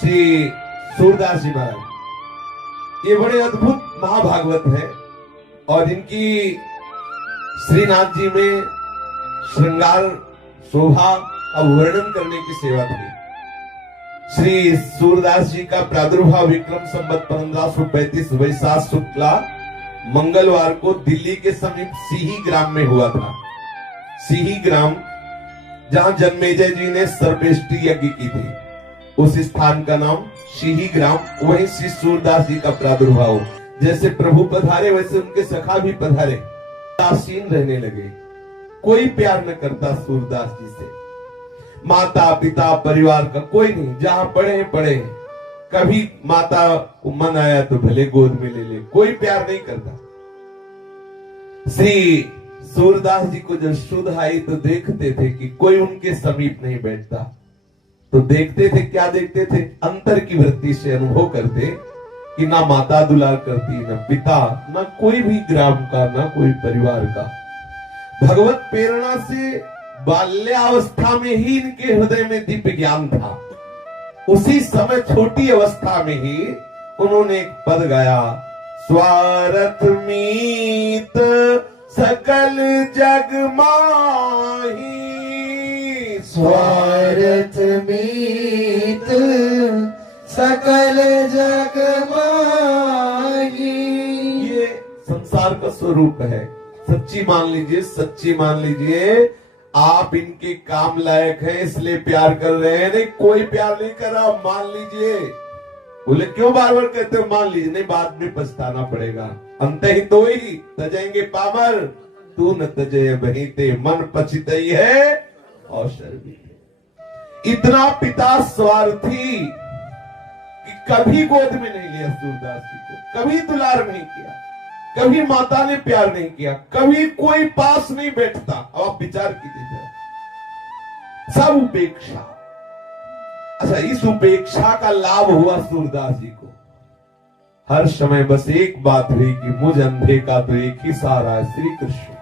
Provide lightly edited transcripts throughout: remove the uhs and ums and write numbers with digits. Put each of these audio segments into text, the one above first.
श्री सूरदास जी महाराज, ये बड़े अद्भुत महाभागवत है और इनकी श्रीनाथ जी में श्रृंगार शोभा का वर्णन करने की सेवा थी। श्री सूरदास जी का प्रादुर्भाव विक्रम संवत 1535 वैशाख शुक्ला मंगलवार को दिल्ली के समीप सिही ग्राम में हुआ था। सिही ग्राम जहां जन्मेजय जी ने सर्पेष्टि यज्ञ की थी, उस स्थान का नाम सिही ग्राम। वहीं श्री सूरदास जी का प्रादुर्भाव, जैसे प्रभु पधारे वैसे उनके सखा भी पधारे, उदासीन रहने लगे। कोई प्यार न करता सूरदास जी से, माता पिता परिवार का कोई नहीं, जहां पढ़े पढ़े। कभी माता को मन आया तो भले गोद में ले ले, कोई प्यार नहीं करता। श्री सूरदास जी को जब शुद्ध आई तो देखते थे कि कोई उनके समीप नहीं बैठता, तो देखते थे, क्या देखते थे, अंतर की वृत्ति से अनुभव करते कि ना माता दुलार करती, ना पिता, ना कोई भी ग्राम का, ना कोई परिवार का। भगवत प्रेरणा से बाल्यावस्था में ही इनके हृदय में दिव्य ज्ञान था। उसी समय छोटी अवस्था में ही उन्होंने एक पद गाया, स्वार्थ मीत सकल जग माही, स्वार्थ मीत सकल जग माही। ये संसार का स्वरूप है। सच्ची मान लीजिए, सच्ची मान लीजिए, आप इनके काम लायक हैं इसलिए प्यार कर रहे हैं, नहीं कोई प्यार नहीं कर रहा, मान लीजिए। बोले क्यों बार बार कहते हो मान लीजिए? नहीं, बाद में पछताना पड़ेगा। अंत ही तो ही तजेंगे पामर, तू न तजय बहीते, मन पछितई है और शर्मी। इतना पिता स्वार्थी कि कभी गोद में नहीं लिया सूरदास जी को, कभी दुलार नहीं किया, कभी माता ने प्यार नहीं किया, कभी कोई पास नहीं बैठता। अब आप विचार कीजिए, सब उपेक्षा। अच्छा, इस उपेक्षा का लाभ हुआ सूरदास जी को। हर समय बस एक बात हुई कि मुझ अंधे का तो एक ही सहारा है, श्री कृष्ण,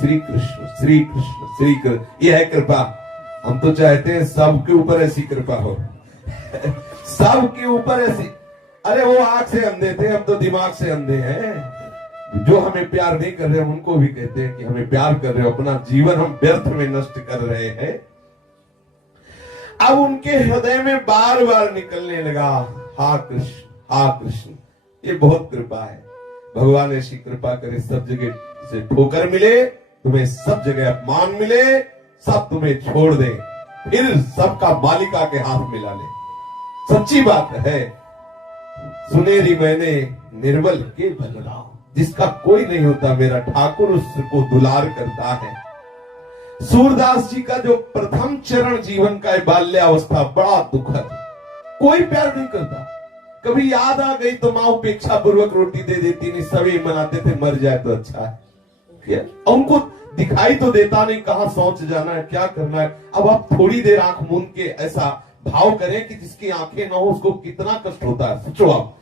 श्री कृष्ण, श्री कृष्ण, श्री कृष्ण। यह है कृपा। हम तो चाहते हैं सबके ऊपर ऐसी कृपा हो सबके ऊपर ऐसी। अरे वो आंख से अंधे थे, अब तो दिमाग से अंधे हैं। जो हमें प्यार नहीं कर रहे उनको भी कहते हैं कि हमें प्यार कर रहे हो, अपना जीवन हम व्यर्थ में नष्ट कर रहे हैं। अब उनके हृदय में बार बार निकलने लगा, हा कृष्ण, हा कृष्ण। ये बहुत कृपा है। भगवान ऐसी कृपा करे, सब जगह से ठोकर मिले, तुम्हें सब जगह अपमान मिले, सब तुम्हें छोड़ दे, फिर सबका मालिका के हाथ मिला ले। सच्ची बात है। सुनेरी मैंने निर्बल के बलराम, जिसका कोई नहीं होता मेरा ठाकुर उसको दुलार करता है। सूरदास जी का जो प्रथम चरण जीवन का बाल्यावस्था बड़ा दुखद, कोई प्यार नहीं करता। कभी याद आ गई तो माँ उपेक्षा पूर्वक रोटी दे देती, नहीं सभी मनाते थे मर जाए तो अच्छा है। उनको दिखाई तो देता नहीं कहाँ शौच जाना है, क्या करना है। अब आप थोड़ी देर आंख मूंद के ऐसा भाव करें कि जिसकी आंखें ना हो उसको कितना कष्ट होता है। सोचो, आप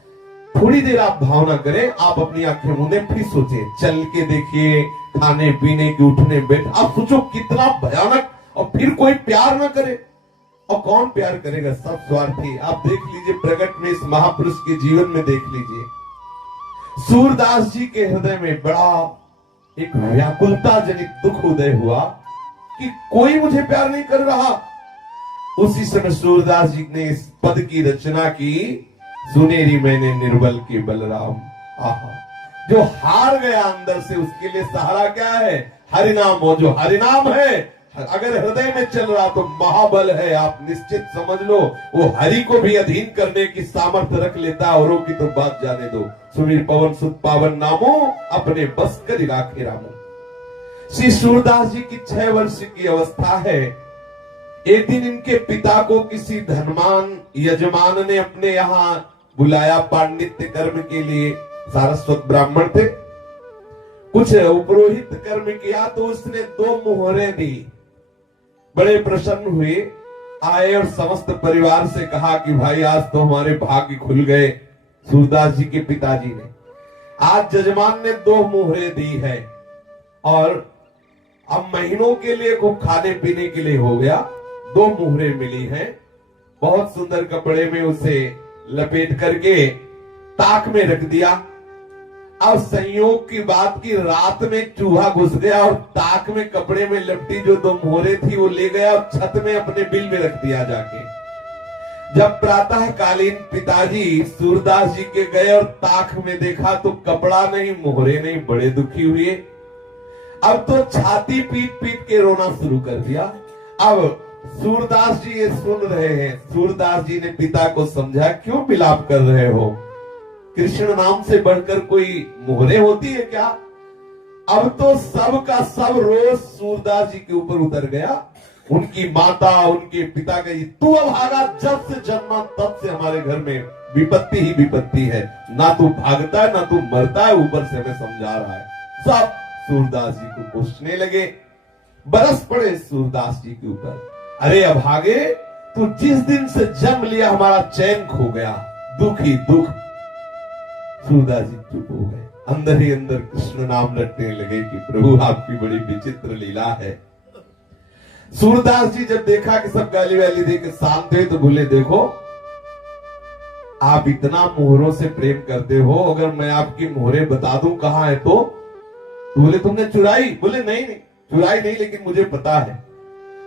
थोड़ी देर आप भावना करें, आप अपनी आंखें मूंदे, फिर सोचें, चल के देखिए, खाने पीने की, उठने बैठ, आप सोचो कितना भयानक। और फिर कोई प्यार ना करे, और कौन प्यार करेगा? सब स्वार्थी। आप देख लीजिए, प्रगट में इस महापुरुष के जीवन में देख लीजिए, सूरदास जी के हृदय में बड़ा एक व्याकुलता जनित दुख उदय हुआ कि कोई मुझे प्यार नहीं कर रहा। उसी समय सूरदास जी ने इस पद की रचना की, सुनेरी मैंने निर्बल के बलराम। आहा, जो हार गया अंदर से उसके लिए सहारा क्या है? हरिनाम। हो जो हरिनाम है, अगर हृदय में चल रहा तो महाबल है। आप निश्चित समझ लो, वो हरि को भी अधीन करने की सामर्थ्य रख लेता है। औरों की तो बात जाने दो। सुमीर पवन सुत पावन नामो, अपने बस कर राखे रामो। श्री सूरदास जी की 6 वर्ष की अवस्था है। एक दिन इनके पिता को किसी धनवान यजमान ने अपने यहाँ बुलाया पांडित्य कर्म के लिए। सारस्वत ब्राह्मण थे, कुछ उपरोहित कर्म किया तो उसने 2 मोहरें दी। बड़े प्रसन्न हुए, आए और समस्त परिवार से कहा कि भाई आज तो हमारे भाग्य खुल गए। सूरदास जी के पिताजी ने आज जजमान ने 2 मोहरें दी है और अब महीनों के लिए खूब खाने पीने के लिए हो गया। 2 मोहरें मिली हैं बहुत सुंदर कपड़े में उसे लपेट करके ताक में रख दिया। अब संयोग की बात की रात में चूहा घुस गया और ताक में कपड़े में लपटी जो दो मोहरे थी वो ले गया और छत में अपने बिल में रख दिया जाके। जब प्रातः कालीन पिताजी सूरदास जी के गए और ताक में देखा तो कपड़ा नहीं, मोहरे नहीं, बड़े दुखी हुए। अब तो छाती पीट पीट के रोना शुरू कर दिया। अब सूरदास जी ये सुन रहे हैं। सूरदास जी ने पिता को समझा, क्यों विलाप कर रहे हो? कृष्ण नाम से बढ़कर कोई मोहरे होती है क्या? अब तो सब का सब रोज सूरदास जी के ऊपर उतर गया। उनकी माता, उनके पिता कही, तू अभागा, जब से जन्मा तब से हमारे घर में विपत्ति ही विपत्ति है। ना तू भागता है ना तू मरता है, ऊपर से हमें समझा रहा है। सब सूरदास जी को पूछने लगे, बरस पड़े सूरदास जी के ऊपर। अरे अभागे, तू जिस दिन से जन्म लिया हमारा चैन खो गया, दुख ही दुख। सूरदास जी चुप हो गए। अंदर ही अंदर कृष्ण नाम रटने लगे कि प्रभु आपकी बड़ी विचित्र लीला है। सूरदास जी जब देखा कि सब गाली वाली दे के शांत हुए तो बोले, देखो आप इतना मोहरों से प्रेम करते हो, अगर मैं आपकी मोहरे बता दूं कहां है तो बोले तुमने चुराई? बोले नहीं नहीं चुराई नहीं, लेकिन मुझे पता है।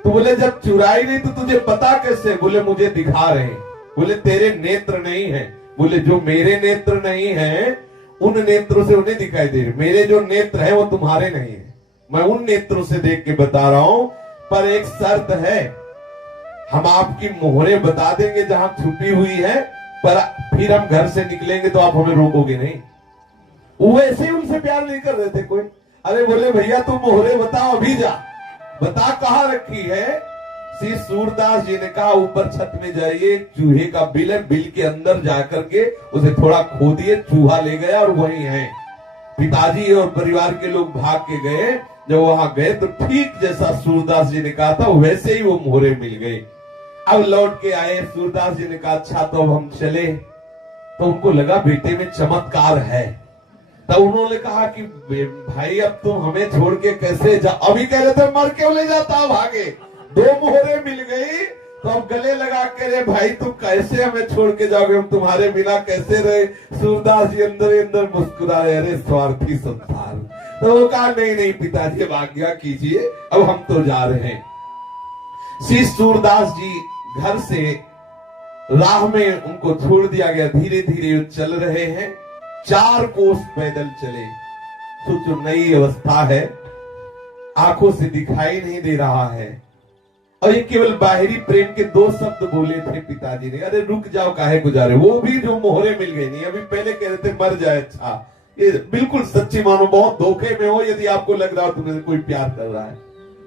तो बोले जब चुराई नहीं तो तुझे पता कैसे? बोले मुझे दिखा रहे हैं। बोले तेरे नेत्र नहीं है। बोले जो मेरे नेत्र नहीं है उन नेत्रों से उन्हें दिखाई दे रहे, मेरे जो नेत्र है वो तुम्हारे नहीं है। मैं उन नेत्रों से देख के बता रहा हूं, पर एक शर्त है, हम आपकी मोहरे बता देंगे जहां छुपी हुई है, पर फिर हम घर से निकलेंगे तो आप हमें रोकोगे नहीं। वो ऐसे ही उनसे प्यार नहीं कर रहे थे कोई। अरे बोले भैया तुम मोहरे बताओ, अभी जा, बता कहां रखी है। श्री सूरदास जी ने कहा ऊपर छत में जाइए, चूहे का बिल है, बिल के अंदर जाकर के उसे थोड़ा खोदिए। चूहा ले गया और वही है। पिताजी और परिवार के लोग भाग के गए। जब वहां गए तो ठीक जैसा सूरदास जी ने कहा था वैसे ही वो मोहरे मिल गए। अब लौट के आए। सूरदास जी ने कहा अच्छा तो अब हम चले। तो उनको लगा बेटे में चमत्कार है। तब उन्होंने कहा कि भाई अब तुम हमें छोड़ के कैसे जा? अभी कह रहे थे मर क्यों ले जाता, भागे। दो मोहरे मिल गई तो अब गले लगा के, रे भाई तुम कैसे हमें छोड़ के जाओगे, हम तुम्हारे बिना कैसे रहे? सूरदास जी अंदर ही अंदर मुस्कुराए, अरे स्वार्थी संसार। तो वो कहा नहीं नहीं पिताजी अब आज्ञा कीजिए, अब हम तो जा रहे हैं। श्री सूरदास जी घर से राह में उनको छोड़ दिया गया। धीरे धीरे चल रहे हैं, 4 कोस पैदल चले। सोचो नई अवस्था है, आंखों से दिखाई नहीं दे रहा है, और ये केवल बाहरी प्रेम के 2 शब्द बोले थे पिताजी ने, अरे रुक जाओ काहे गुजारे। वो भी जो मोहरे मिल गई नहीं, अभी पहले कह रहे थे मर जाए। अच्छा ये बिल्कुल सच्ची मानो, बहुत धोखे में हो यदि आपको लग रहा हो तुम्हें कोई प्यार कर रहा है।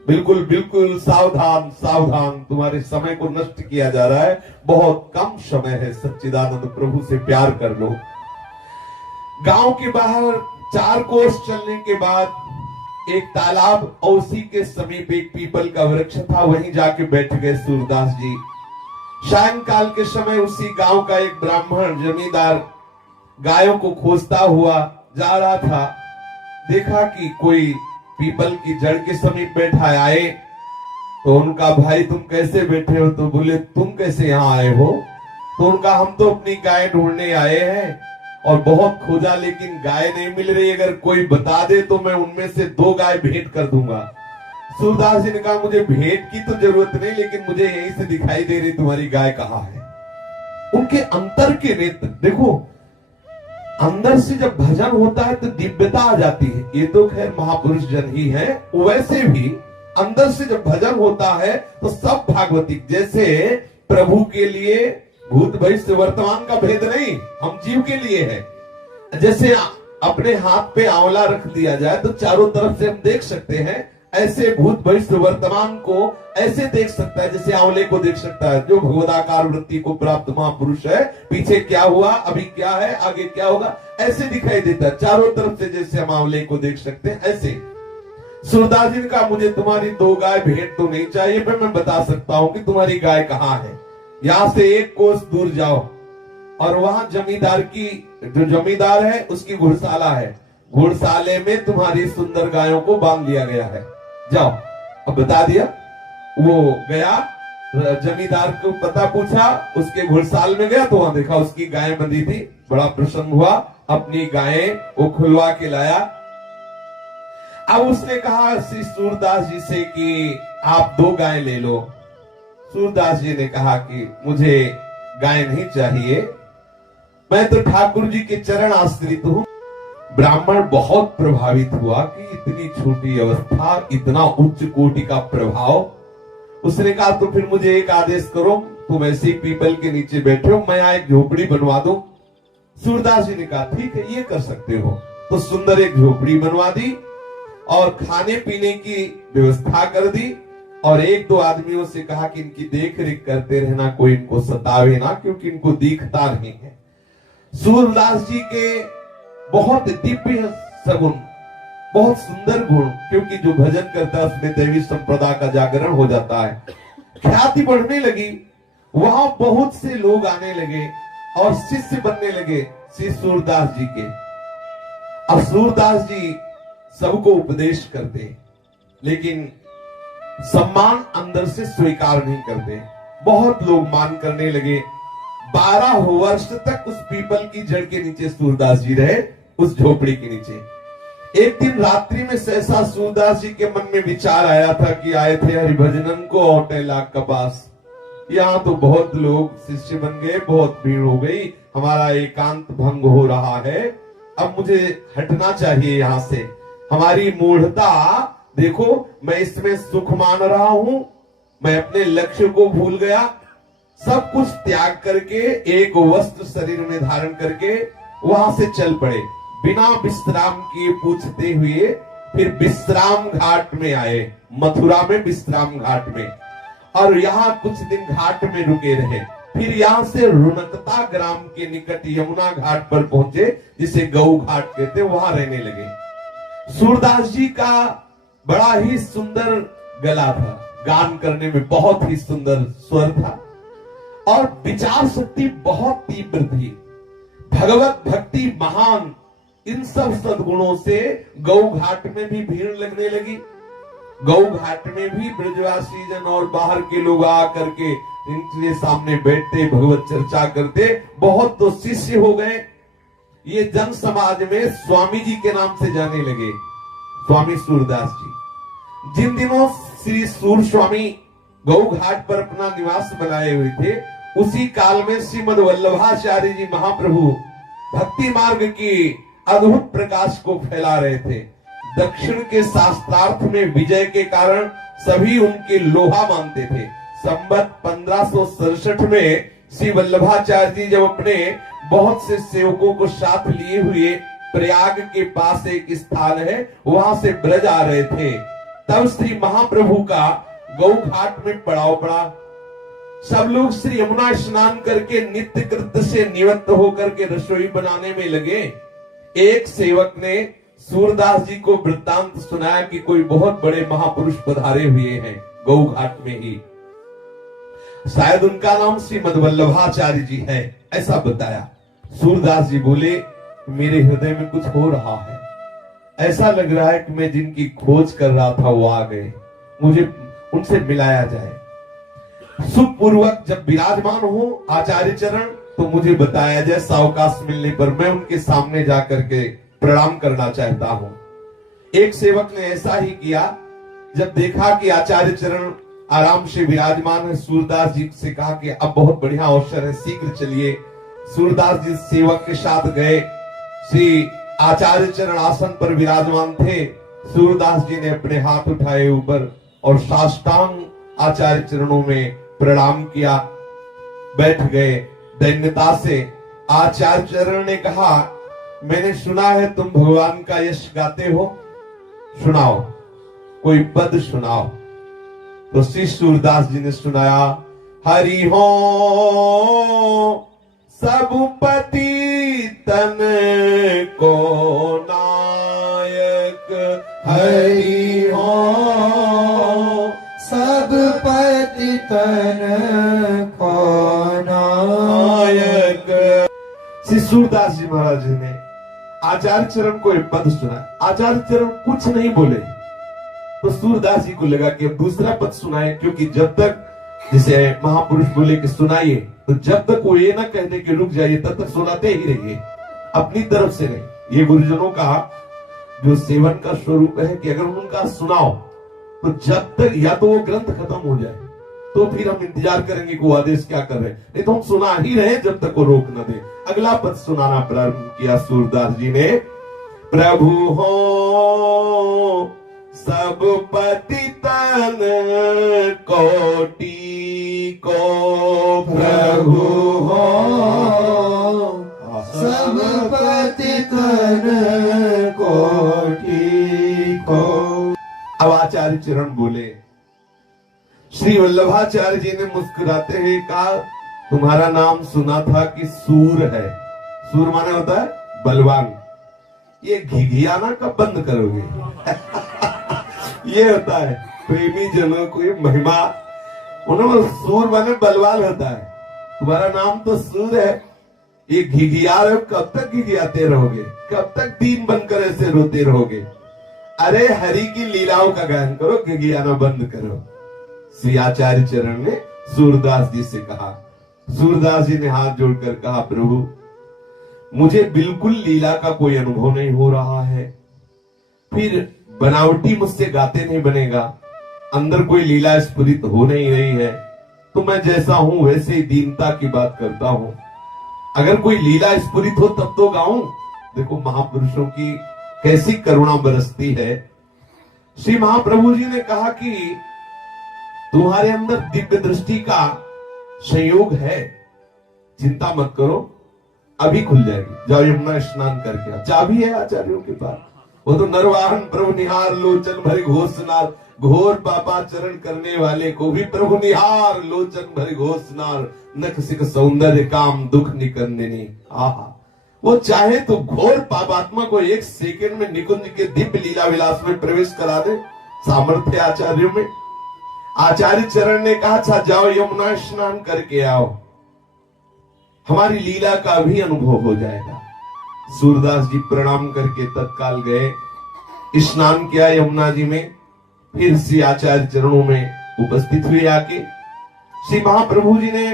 बिल्कुल बिल्कुल सावधान सावधान, तुम्हारे समय को नष्ट किया जा रहा है। बहुत कम समय है, सच्चिदानंद प्रभु से प्यार कर लो। गांव के बाहर 4 कोस चलने के बाद एक तालाब और उसी के समीप एक पीपल का वृक्ष था, वहीं जाके बैठ गए सूरदास जी। सायंकाल के समय उसी गांव का एक ब्राह्मण जमींदार गायों को खोजता हुआ जा रहा था। देखा कि कोई पीपल की जड़ के समीप बैठा है। आए तो उनका भाई तुम कैसे बैठे हो? तो बोले तुम कैसे यहाँ आए हो? तो उनका हम तो अपनी गाय ढूंढने आए हैं और बहुत खोजा लेकिन गाय नहीं मिल रही, अगर कोई बता दे तो मैं उनमें से 2 गाय भेंट कर दूंगा। सूरदास जी ने कहा मुझे भेंट की तो जरूरत नहीं, लेकिन मुझे यहीं से दिखाई दे रही तुम्हारी गाय कहाँ है। उनके अंतर के नेत्र देखो, अंदर से जब भजन होता है तो दिव्यता आ जाती है। ये तो खैर महापुरुष जन ही है, वैसे भी अंदर से जब भजन होता है तो सब भागवतिक, जैसे प्रभु के लिए भूत भविष्य वर्तमान का भेद नहीं, हम जीव के लिए है। जैसे अपने हाथ पे आंवला रख दिया जाए तो चारों तरफ से हम देख सकते हैं, ऐसे भूत भविष्य वर्तमान को ऐसे देख सकता है जैसे आंवले को देख सकता है। जो भगवदाकार वृत्ति को प्राप्त महापुरुष है, पीछे क्या हुआ, अभी क्या है, आगे क्या होगा, ऐसे दिखाई देता है चारों तरफ से, जैसे हम आंवले को देख सकते हैं ऐसे। सूरदास जी का मुझे तुम्हारी 2 गाय भेंट तो नहीं चाहिए, पर मैं बता सकता हूं कि तुम्हारी गाय कहाँ है। यहां से 1 कोस दूर जाओ और वहां जमींदार की, जो जमींदार है उसकी घुड़शाला है, घुड़शाले में तुम्हारी सुंदर गायों को बांध दिया गया है, जाओ। अब बता दिया। वो गया जमींदार को पता पूछा, उसके घुड़साल में गया तो वहां देखा उसकी गाय बंधी थी। बड़ा प्रसन्न हुआ, अपनी गायें वो खुलवा के लाया। अब उसने कहा श्री सूरदास जी से कि आप 2 गायें ले लो। सूरदास जी ने कहा कि मुझे गाय नहीं चाहिए, मैं तो ठाकुर जी के चरण आश्रित हूं। ब्राह्मण बहुत प्रभावित हुआ कि इतनी छोटी अवस्था, इतना उच्च कोटि का प्रभाव। उसने कहा तो फिर मुझे एक आदेश करो, तुम ऐसे पीपल के नीचे बैठे हो, मैं यहाँ एक झोपड़ी बनवा दूं। सूरदास जी ने कहा ठीक है, ये कर सकते हो। तो सुंदर एक झोपड़ी बनवा दी और खाने पीने की व्यवस्था कर दी और 1-2 आदमियों से कहा कि इनकी देख रेख करते रहना, कोई इनको सतावे ना, क्योंकि इनको दिखता नहीं है। सूरदास जी के बहुत दिव्य सगुण, बहुत सुंदर गुण, क्योंकि जो भजन करता है उसमें दैवी संप्रदा का जागरण हो जाता है। ख्याति बढ़ने लगी, वहां बहुत से लोग आने लगे और शिष्य बनने लगे श्री सूरदास जी के। अब सूरदास जी सबको उपदेश करते, लेकिन सम्मान अंदर से स्वीकार नहीं करते। बहुत लोग मान करने लगे। 12 वर्ष तक उस पीपल की जड़ के नीचे सूरदास जी रहे, उस झोपड़ी के नीचे। एक दिन रात्रि में सहसा सूरदास जी के मन में विचार आया था कि आए थे हरिभजनन को औटेला के पास, यहाँ तो बहुत लोग शिष्य बन गए, बहुत भीड़ हो गई, हमारा एकांत भंग हो रहा है, अब मुझे हटना चाहिए यहाँ से। हमारी मूढ़ता देखो, मैं इसमें सुख मान रहा हूं, मैं अपने लक्ष्य को भूल गया। सब कुछ त्याग करके एक वस्त्र शरीर में धारण करके वहां से चल पड़े, बिना विश्राम किए पूछते हुए। फिर विश्राम घाट में आए, मथुरा में विश्राम घाट में, और यहाँ कुछ दिन घाट में रुके रहे। फिर यहाँ से रुनकता ग्राम के निकट यमुना घाट पर पहुंचे, जिसे गौ घाट कहते, वहां रहने लगे। सूरदास जी का बड़ा ही सुंदर गला था, गान करने में बहुत ही सुंदर स्वर था और विचार शक्ति बहुत तीव्र थी, भगवत भक्ति महान। इन सब सद्गुणों से गौ घाट में भी भीड़ लगने लगी। गौ घाट में भी ब्रजवासी जन और बाहर के लोग आकर के इनके सामने बैठते, भगवत चर्चा करते। बहुत तो शिष्य हो गए। ये जन समाज में स्वामी जी के नाम से जाने लगे, स्वामी सूरदास जी। जिन दिनों श्री सूर स्वामी गौ घाट पर अपना निवास बनाए हुए थे, उसी काल में श्रीमद वल्लभाचार्य जी महाप्रभु भक्ति मार्ग की अद्भुत प्रकाश को फैला रहे थे। दक्षिण के शास्त्रार्थ में विजय के कारण सभी उनके लोहा मानते थे। संवत 1567 में श्री वल्लभाचार्य जी जब अपने बहुत से सेवकों को साथ लिए हुए प्रयाग के पास एक स्थान है, वहां से ब्रज आ रहे थे, तब श्री महाप्रभु का गौ घाट में पड़ाव पड़ा। सब लोग श्री यमुना स्नान करके नित्य कृत्य से निवृत्त होकर के रसोई बनाने में लगे। एक सेवक ने सूरदास जी को वृत्तांत सुनाया कि कोई बहुत बड़े महापुरुष पधारे हुए हैं गौ घाट में ही, शायद उनका नाम श्रीमद वल्लभाचार्य जी है, ऐसा बताया। सूरदास जी बोले, मेरे हृदय में कुछ हो रहा है, ऐसा लग रहा है कि मैं जिनकी खोज कर रहा था वो आ गए, मुझे उनसे मिलाया जाए। सुखपूर्वक जब विराजमान हो आचार्य चरण, तो मुझे बताया जाए, सावकाश मिलने पर मैं उनके सामने जाकर के प्रणाम करना चाहता हूं। एक सेवक ने ऐसा ही किया। जब देखा कि आचार्य चरण आराम से विराजमान है, सूरदास जी से कहा कि अब बहुत बढ़िया अवसर है, शीघ्र चलिए। सूरदास जी सेवक के साथ गए। श्री आचार्य चरण आसन पर विराजमान थे। सूरदास जी ने अपने हाथ उठाए ऊपर और साष्टांग आचार्य चरणों में प्रणाम किया, बैठ गए दैन्यता से। आचार्य चरण ने कहा, मैंने सुना है तुम भगवान का यश गाते हो, सुनाओ, कोई पद सुनाओ। तो श्री सूरदास जी ने सुनाया, हरि हो सब पतितन को नायक, हरि हो सब पतितन को नायक। श्री सूरदास जी महाराज जी ने आचार्य चरण को एक पद सुना। आचार्य चरण कुछ नहीं बोले, तो सूरदास जी को लगा कि अब दूसरा पद सुनाए, क्योंकि जब तक जिसे महापुरुष बोले कि सुनाइए, तो जब तक वो ये ना कहने कि रुक जाइए तब तक सुनाते ही रहिए, अपनी तरफ से नहीं। ये गुरुजनों का जो सेवन का स्वरूप है कि अगर उनका सुनाओ तो जब तक या तो वो ग्रंथ खत्म हो जाए तो फिर हम इंतजार करेंगे कि वो आदेश क्या कर रहे हैं, नहीं तो हम सुना ही रहे जब तक वो रोक न दे। अगला पद सुनाना प्रारंभ किया सूरदास जी ने। प्रभु हो सब पतितन कोटि को, प्रभु हो सब पतितन कोटि को। अब आचार्य चरण बोले, श्री वल्लभाचार्य जी ने मुस्कुराते हुए कहा, तुम्हारा नाम सुना था कि सूर है। सूर माने होता है बलवान। ये घिघियाना कब बंद करोगे? ये होता है प्रेमी जनों की महिमा। उन्होंने सूर माने बलवान होता है। तुम्हारा नाम तो सूर है, ये घिघिया रहे हो, कब तक घिघियाते रहोगे? कब तक दीन बनकर ऐसे रोते रहोगे? अरे हरि की लीलाओं का गायन करो, घिघियाना बंद करो। श्री आचार्य चरण ने सूरदास जी से कहा। सूरदास जी ने हाथ जोड़कर कहा, प्रभु मुझे बिल्कुल लीला का कोई अनुभव नहीं हो रहा है, फिर बनावटी मुझसे गाते नहीं बनेगा, अंदर कोई लीला स्फुरित हो नहीं रही है, तो मैं जैसा हूं वैसे ही दीनता की बात करता हूं। अगर कोई लीला स्फुरित हो तब तो गाऊं। देखो महापुरुषों की कैसी करुणा बरसती है। श्री महाप्रभु जी ने कहा कि तुम्हारे अंदर दिव्य दृष्टि का संयोग है, चिंता मत करो, अभी खुल जाएगी। जाओ यमुना स्नान करके आओ। चाबी है आचार्यों के पास। वो तो नरवाहन प्रभु निहार लोचन भरे घोषनार, घोर पापाचरण करने वाले को भी प्रभु निहार लोचन भरे घोषनार, नख सिख सौंदर्य काम दुख निकंदिनी। आहा, वो चाहे तो घोर पापात्मा को एक सेकंड में निकुंज के दिव्य लीला विलास में प्रवेश करा दे, सामर्थ्य आचार्यों में। आचार्य चरण ने कहा, अच्छा जाओ यमुना स्नान करके आओ, हमारी लीला का भी अनुभव हो जाएगा। सूरदास जी प्रणाम करके तत्काल गए, स्नान किया यमुना जी में, फिर श्री आचार्य चरणों में उपस्थित हुए आके। श्री महाप्रभु जी ने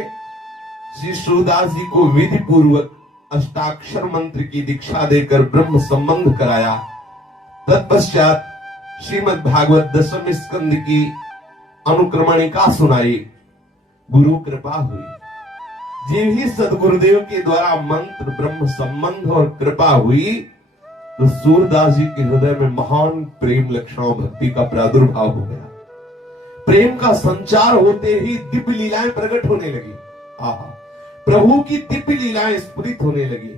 श्री सूरदास जी को विधि पूर्वक अष्टाक्षर मंत्र की दीक्षा देकर ब्रह्म संबंध कराया। तत्पश्चात श्रीमद् भागवत दशम स्कंद की अनुक्रमणिका सुनाई। गुरु कृपा हुई, जी ही सदगुरुदेव के द्वारा मंत्र ब्रह्म संबंध और कृपा हुई तो सूरदास जी के हृदय में महान प्रेम लक्षण भक्ति का प्रादुर्भाव हो गया। प्रेम का संचार होते ही दिव्य लीलाएं प्रकट होने लगी। आहा, प्रभु की दिव्य लीलाएं स्फुरित होने लगी।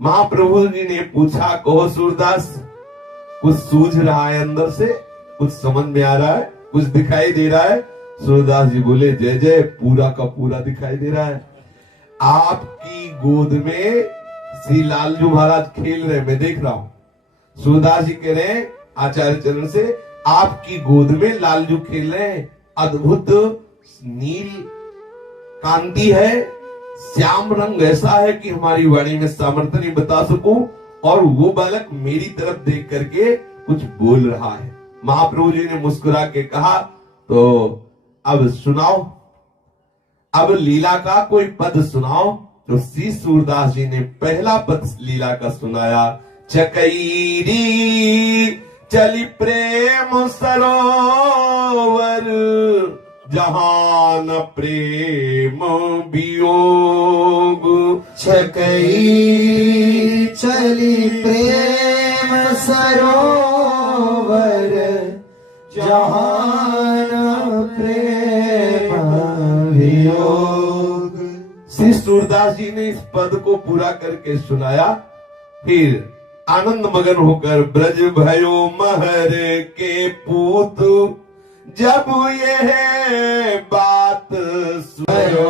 महाप्रभु जी ने पूछा, कहो सूरदास, कुछ सूझ रहा है अंदर से, कुछ समझ में आ रहा है, कुछ दिखाई दे रहा है? सूरदास जी बोले, जय जय, पूरा का पूरा दिखाई दे रहा है। आपकी गोद में श्री लालजू महाराज खेल रहे, मैं देख रहा हूं। सूरदास जी कह रहे हैं आचार्य चरण से, आपकी गोद में लालजू खेल रहे हैं, अद्भुत नील कांति है, श्याम रंग ऐसा है कि हमारी वाणी में सामर्थ्य नहीं बता सकूं, और वो बालक मेरी तरफ देख करके कुछ बोल रहा है। महाप्रभु जी ने मुस्कुरा के कहा, तो अब सुनाओ, अब लीला का कोई पद सुनाओ। तो श्री सूरदास जी ने पहला पद लीला का सुनाया। चकैरी चली प्रेम सरोवर, जहां न प्रेम वियोग। छकई चली प्रेम सरोवर, जहान प्रेम वियोग। श्री सूरदास जी ने इस पद को पूरा करके सुनाया। फिर आनंद मगन होकर ब्रज भयो महर के पूत, जब यह बात भयो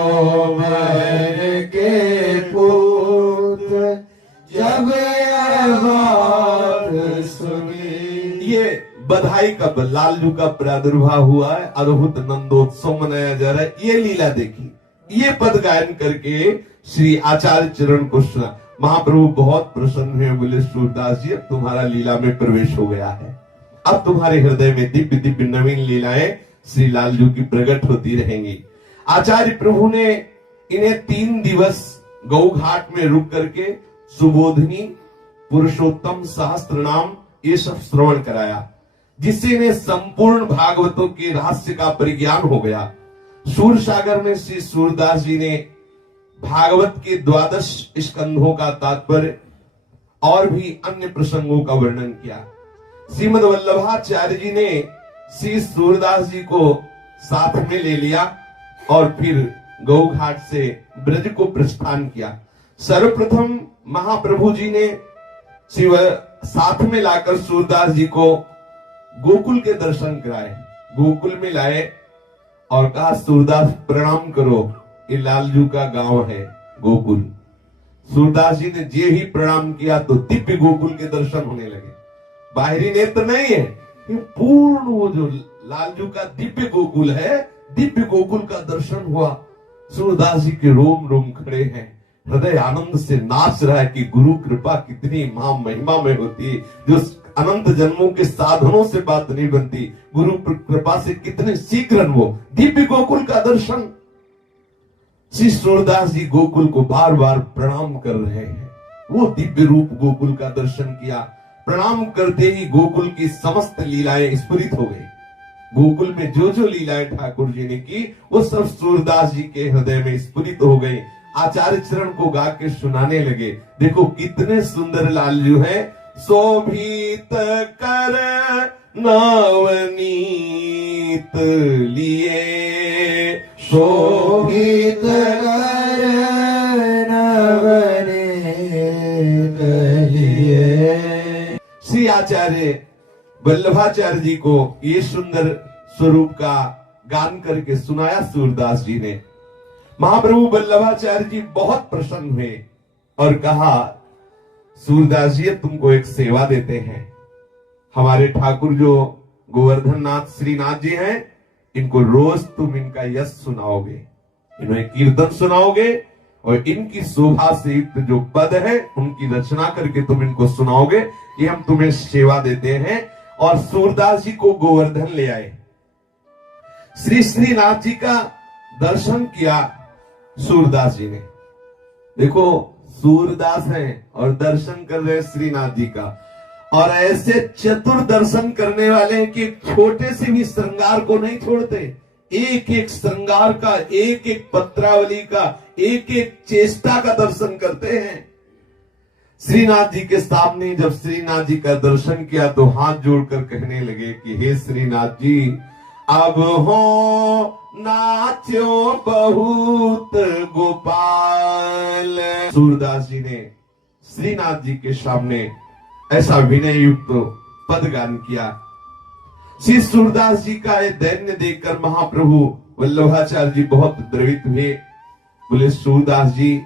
महर के पूत, जब यह बात सुनी। ये बधाई का लालजू का प्रादुर्भाव हुआ है, अद्भुत नंदोत्सव मनाया जा रहा है। ये लीला देखी, ये पद गायन करके श्री आचार्य चरण को सुना। महाप्रभु बहुत प्रसन्न हुए, बोले सूरदास जी अब तुम्हारा लीला में प्रवेश हो गया है, अब तुम्हारे हृदय में दिव्य दिव्य नवीन लीलाएं श्री लालजू की प्रकट होती रहेंगी। आचार्य प्रभु ने इन्हें 3 दिवस गौ घाट में रुक करके सुबोधनी, पुरुषोत्तम सहस्त्र नाम ये सब श्रवण कराया, जिससे इन्हें संपूर्ण भागवतों के रहस्य का परिज्ञान हो गया। सूर सागर में श्री सूरदास जी ने भागवत के 12 स्कंधों का तात्पर्य और भी अन्य प्रसंगों का वर्णन किया। श्रीमद वल्लभाचार्य जी ने श्री सूरदास जी को साथ में ले लिया और फिर गौ घाट से ब्रज को प्रस्थान किया। सर्वप्रथम महाप्रभु जी ने शिव साथ में लाकर सूरदास जी को गोकुल के दर्शन कराए, गोकुल में लाए और कहा सूरदास प्रणाम करो, ये लालजू का गांव है गोकुल। सूरदास जी ने जे ही प्रणाम किया तो दिव्य गोकुल के दर्शन होने लगे। बाहरी नेत्र नहीं है, ये पूर्ण वो जो लालजू का दिव्य गोकुल है, दिव्य गोकुल का दर्शन हुआ। सूरदास जी के रोम रोम खड़े हैं, हृदय आनंद से नाच रहा है कि गुरु कृपा कितनी महा महिमा में होती है, जो अनंत जन्मों के साधनों से बात नहीं बनती, गुरु कृपा से कितने शीघ्र वो दिव्य गोकुल का दर्शन। श्री सूरदास जी गोकुल को बार बार प्रणाम कर रहे हैं, वो दिव्य रूप गोकुल का दर्शन किया। प्रणाम करते ही गोकुल की समस्त लीलाएं स्फुरित हो गई। गोकुल में जो जो लीलाएं ठाकुर जी ने की वो सब सूरदास जी के हृदय में स्फुरित हो गई। आचार्य चरण को गा के सुनाने लगे, देखो कितने सुंदर लालजू है। शोभित कर नवनीत लिए, शोभित कर नवनीत लिए। श्री आचार्य वल्लभाचार्य जी को ये सुंदर स्वरूप का गान करके सुनाया सूरदास जी ने। महाप्रभु वल्लभाचार्य जी बहुत प्रसन्न हुए और कहा सूरदास जी तुमको एक सेवा देते हैं। हमारे ठाकुर जो गोवर्धन नाथ श्रीनाथ जी हैं, इनको रोज तुम इनका यश सुनाओगे, इन्हें कीर्तन सुनाओगे और इनकी शोभा से युक्त जो पद है उनकी रचना करके तुम इनको सुनाओगे, ये हम तुम्हें सेवा देते हैं। और सूरदास जी को गोवर्धन ले आए। श्री श्रीनाथ जी का दर्शन किया सूरदास जी ने। देखो सूरदास हैं और दर्शन कर रहे श्रीनाथ जी का, और ऐसे चतुर दर्शन करने वाले हैं कि छोटे से भी श्रृंगार को नहीं छोड़ते। एक एक श्रृंगार का, एक एक पत्रावली का, एक एक चेष्टा का दर्शन करते हैं। श्रीनाथ जी के सामने जब श्रीनाथ जी का दर्शन किया तो हाथ जोड़कर कहने लगे कि हे श्रीनाथ जी, अब हो नाच्यो बहुत गोपाल। सूरदास जी ने श्रीनाथ जी के सामने ऐसा विनय युक्त पद गान किया। श्री सूरदास जी का ये दैन्य देखकर महाप्रभु वल्लभाचार्य जी बहुत द्रवित हुए। बोले सूरदास जी,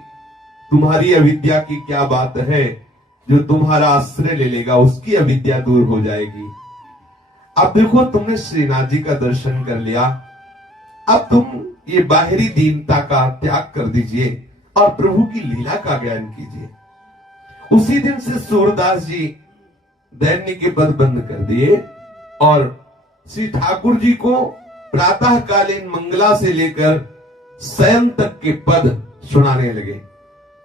तुम्हारी अविद्या की क्या बात है, जो तुम्हारा आश्रय ले लेगा उसकी अविद्या दूर हो जाएगी। अब देखो तुमने श्रीनाथ जी का दर्शन कर लिया, अब तुम ये बाहरी दीनता का त्याग कर दीजिए और प्रभु की लीला का ज्ञान कीजिए। उसी दिन से सूरदास जी दैन्य के पद बंद कर दिए और श्री ठाकुर जी को प्रातःकालीन मंगला से लेकर शयन तक के पद सुनाने लगे,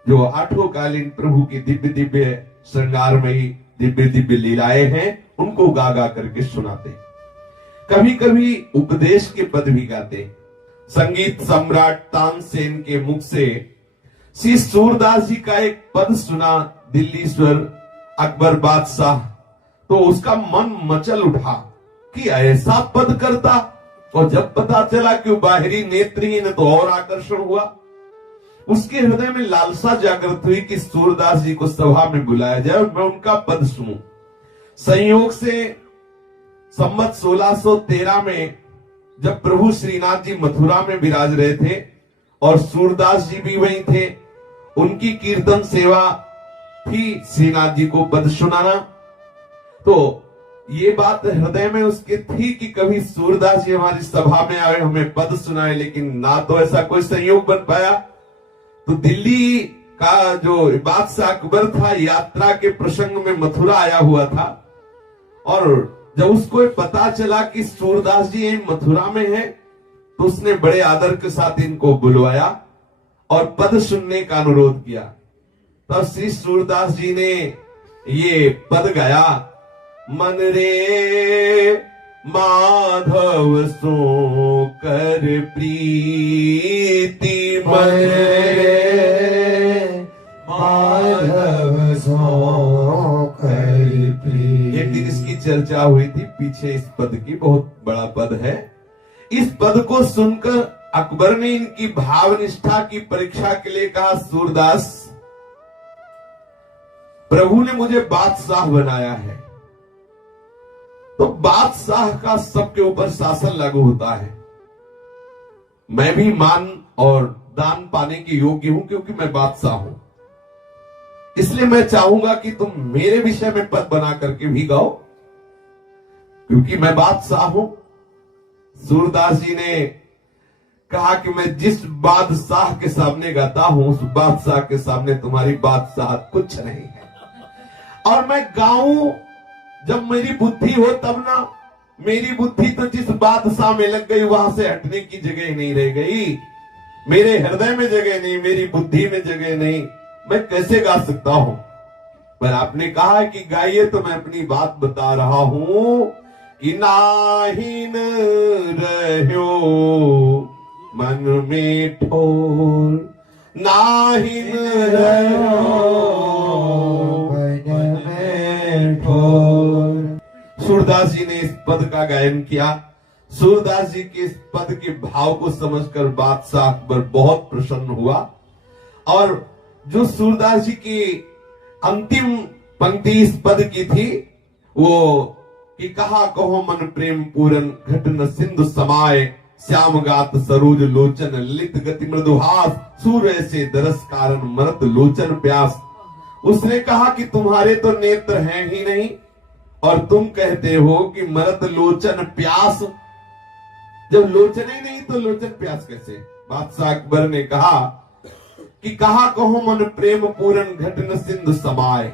जो 8 कालीन प्रभु की दिव्य दिव्य श्रृंगारमयी दिव्य दिव्य लीलाएं हैं, उनको गा गा करके सुनाते। कभी कभी उपदेश के पद भी गाते। संगीत सम्राट तानसेन के मुख से श्री सूरदास जी का एक पद सुना, दिल्लीश्वर अकबर बादशाह, तो उसका मन मचल उठा कि ऐसा पद करता। और जब पता चला कि वो बाहरी नेत्रहीन, तो और आकर्षण हुआ। उसके हृदय में लालसा जागृत हुई कि सूरदास जी को सभा में बुलाया जाए और मैं उनका पद सुनूं। संयोग से संवत 1613 में जब प्रभु श्रीनाथ जी मथुरा में विराज रहे थे और सूरदास जी भी वहीं थे, उनकी कीर्तन सेवा थी श्रीनाथ जी को पद सुनाना। तो ये बात हृदय में उसके थी कि कभी सूरदास जी हमारी सभा में आए, हमें पद सुनाए, लेकिन ना तो ऐसा कोई संयोग बन पाया। तो दिल्ली का जो बादशाह अकबर था, यात्रा के प्रसंग में मथुरा आया हुआ था, और जब उसको पता चला कि सूरदास जी मथुरा में है, तो उसने बड़े आदर के साथ इनको बुलवाया और पद सुनने का अनुरोध किया। तब श्री सूरदास जी ने ये पद गाया, मन रे माधव सो कर प्रीति, मन रे माधव सो कर प्रीति। एक दिन इसकी चर्चा हुई थी पीछे, इस पद की, बहुत बड़ा पद है। इस पद को सुनकर अकबर ने इनकी भावनिष्ठा की परीक्षा के लिए कहा, सूरदास, प्रभु ने मुझे बादशाह बनाया है, तो बादशाह का सबके ऊपर शासन लागू होता है। मैं भी मान और दान पाने के योग्य हूं क्योंकि मैं बादशाह हूं। इसलिए मैं चाहूंगा कि तुम मेरे विषय में पद बना करके भी गाओ, क्योंकि मैं बादशाह हूं। सूरदास जी ने कहा कि मैं जिस बादशाह के सामने गाता हूं, उस बादशाह के सामने तुम्हारी बादशाह कुछ नहीं है। और मैं गाऊं जब मेरी बुद्धि हो तब ना। मेरी बुद्धि तो जिस बादशाह में लग गई वहां से हटने की जगह नहीं रह गई। मेरे हृदय में जगह नहीं, मेरी बुद्धि में जगह नहीं, मैं कैसे गा सकता हूं। पर आपने कहा कि गाइए, तो मैं अपनी बात बता रहा हूं कि नाहिन रह्यो मन में ठोर, नाहिन रह्यो मन में ठोर। सूरदास जी ने इस पद का गायन किया। सूरदास जी के इस पद के भाव को समझकर बादशाह अकबर बहुत प्रसन्न हुआ। और जो सूरदास जी की अंतिम पंक्ति इस पद की थी, वो कि कहा कहो मन प्रेम पूरन, घटन सिंधु समाये, श्याम गात सरोज लोचन, लित गति मृदुहास, सूर्य से दरस कारण मरत लोचन प्यास। उसने कहा कि तुम्हारे तो नेत्र हैं ही नहीं, और तुम कहते हो कि मरत लोचन प्यास। जब लोचन ही नहीं तो लोचन प्यास कैसे। बादशाह अकबर ने कहा कि कहा कहो मन प्रेम पूरन, घटन सिंधु समाये,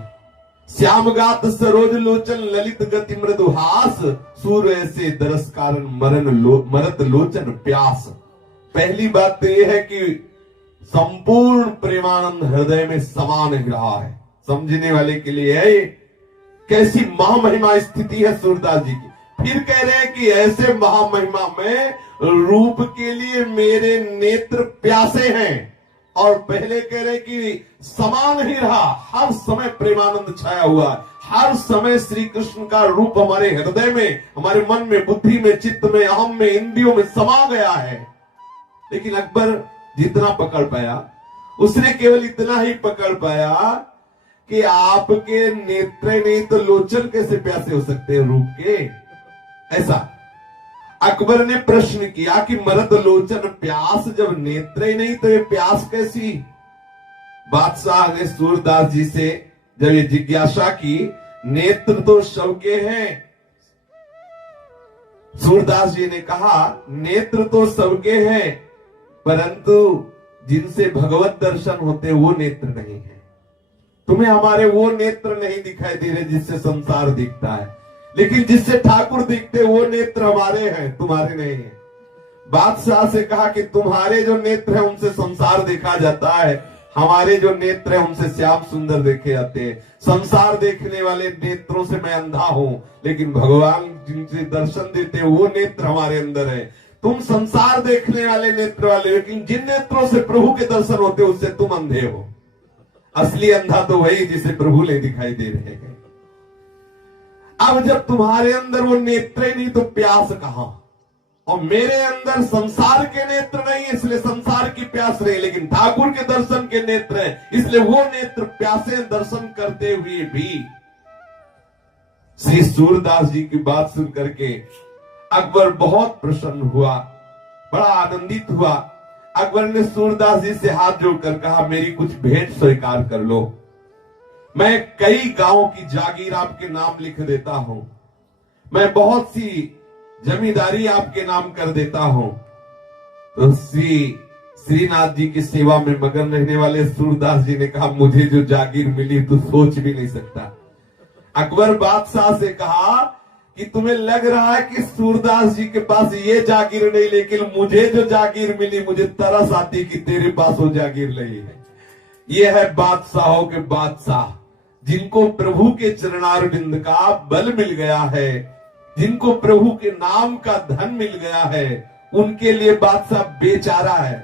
श्याम गात सरोज लोचन, ललित गति मृदुहास, सूर्य से दरस कारण मरत लोचन प्यास। पहली बात तो यह है कि संपूर्ण प्रेमानंद हृदय में समा नहीं रहा है। समझने वाले के लिए है ये कैसी महामहिमा स्थिति है सूरदास जी की। फिर कह रहे हैं कि ऐसे महामहिमा में रूप के लिए मेरे नेत्र प्यासे हैं। और पहले कह रहे कि समा नहीं रहा, हर समय प्रेमानंद छाया हुआ है। हर समय श्री कृष्ण का रूप हमारे हृदय में, हमारे मन में, बुद्धि में, चित्त में, अहम में, इंद्रियों में समा गया है। लेकिन अकबर जितना पकड़ पाया, उसने केवल इतना ही पकड़ पाया कि आपके नेत्र नहीं तो लोचन कैसे प्यासे हो सकते हैं रूप के। ऐसा अकबर ने प्रश्न किया कि मरद लोचन प्यास, जब नेत्र ही नहीं तो ये प्यास कैसी। बादशाह ने सूरदास जी से जब ये जिज्ञासा की, नेत्र तो सबके हैं। सूरदास जी ने कहा नेत्र तो सबके हैं, परंतु जिनसे भगवत दर्शन होते वो नेत्र नहीं है। तुम्हें हमारे वो नेत्र नहीं दिखाई दे रहे जिससे संसार दिखता है, लेकिन जिससे ठाकुर दिखते वो नेत्र हमारे हैं, तुम्हारे नहीं है। बादशाह से कहा कि तुम्हारे जो नेत्र हैं उनसे संसार देखा जाता है, हमारे जो नेत्र हैं उनसे श्याम सुंदर देखे जाते हैं। संसार देखने वाले नेत्रों से मैं अंधा हूं, लेकिन भगवान जिनसे दर्शन देते हैं वो नेत्र हमारे अंदर है। तुम संसार देखने वाले नेत्र वाले, लेकिन जिन नेत्रों से प्रभु के दर्शन होते उससे तुम अंधे हो। असली अंधा तो वही जिसे प्रभु ले दिखाई दे रहे हैं। अब जब तुम्हारे अंदर वो नेत्र ही नहीं तो प्यास कहां। और मेरे अंदर संसार के नेत्र नहीं, इसलिए संसार की प्यास नहीं, लेकिन ठाकुर के दर्शन के नेत्र है, इसलिए वो नेत्र प्यासे दर्शन करते हुए भी। श्री सूरदास जी की बात सुन करके अकबर बहुत प्रसन्न हुआ, बड़ा आनंदित हुआ। अकबर ने सूरदास जी से हाथ जोड़कर कहा मेरी कुछ भेंट स्वीकार कर लो। मैं कई गांवों की जागीर आपके नाम लिख देता हूं, मैं बहुत सी जमींदारी आपके नाम कर देता हूं। तो श्रीनाथ जी की सेवा में मगन रहने वाले सूरदास जी ने कहा मुझे जो जागीर मिली तो सोच भी नहीं सकता। अकबर बादशाह से कहा कि तुम्हें लग रहा है कि सूरदास जी के पास ये जागीर नहीं, लेकिन मुझे जो जागीर मिली, मुझे तरस आती कि तेरे पास वो जागीर नहीं है। ये है बादशाहों के बादशाह, जिनको प्रभु के चरणारविंद का बल मिल गया है, जिनको प्रभु के नाम का धन मिल गया है, उनके लिए बादशाह बेचारा है,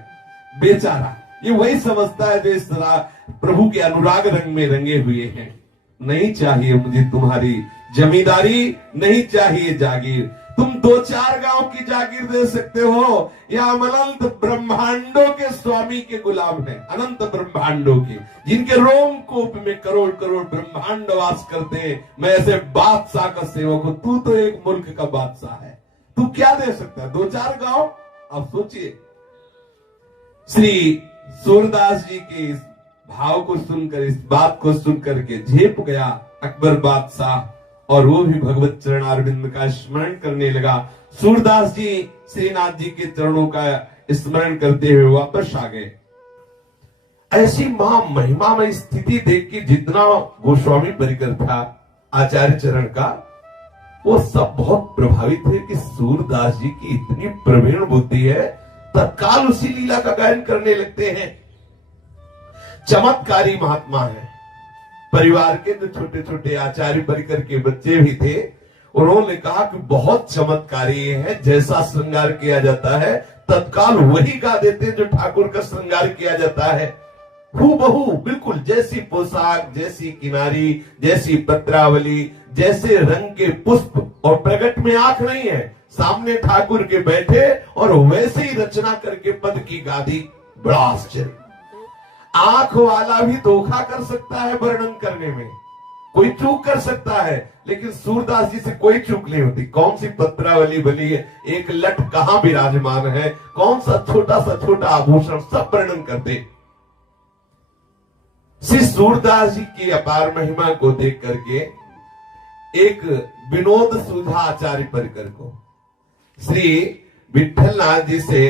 बेचारा। ये वही समझता है जो इस तरह प्रभु के अनुराग रंग में रंगे हुए हैं। नहीं चाहिए मुझे तुम्हारी जमींदारी, नहीं चाहिए जागीर। तुम 2-4 गांव की जागीर दे सकते हो, या हम अनंत ब्रह्मांडों के स्वामी के गुलाम हैं, अनंत ब्रह्मांडों के, जिनके रोमकूप में करोड़ करोड़ ब्रह्मांड वास करते हैं। मैं ऐसे बादशाह का सेवक हूं, तू तो एक मुल्क का बादशाह है, तू क्या दे सकता है? 2-4 गांव। आप सोचिए, श्री सूरदास जी के इस भाव को सुनकर, इस बात को सुनकर के झेप गया अकबर बादशाह, और वो भी भगवत चरणारविंद का स्मरण करने लगा। सूरदास जी श्रीनाथ जी के चरणों का स्मरण करते हुए वापस आ गए। ऐसी महा महिमामय स्थिति देख के जितना गोस्वामी परिकर था आचार्य चरण का, वो सब बहुत प्रभावित है कि सूरदास जी की इतनी प्रवीण बुद्धि है। तत्काल उसी लीला का गायन करने लगते हैं। चमत्कारी महात्मा है। परिवार के जो छोटे छोटे आचार्य परिकर के बच्चे भी थे, उन्होंने कहा कि बहुत चमत्कारी है, जैसा श्रृंगार किया जाता है तत्काल वही गा देते हैं जो ठाकुर का श्रृंगार किया जाता है। हूबहू बिल्कुल जैसी पोशाक, जैसी किनारी, जैसी पत्रावली, जैसे रंग के पुष्प, और प्रकट में आंख नहीं है, सामने ठाकुर के बैठे और वैसे ही रचना करके पद की गादी। बड़ा आश्चर्य। आंख वाला भी धोखा कर सकता है वर्णन करने में, कोई चूक कर सकता है, लेकिन सूरदास जी से कोई चूक नहीं होती। कौन सी पत्रावली बनी है, एक लट कहां विराजमान है, कौन सा छोटा आभूषण, सब वर्णन करते। श्री सूरदास जी की अपार महिमा को देख करके एक विनोद सुझा आचार्य परिकर को। श्री विठल नाथ जी से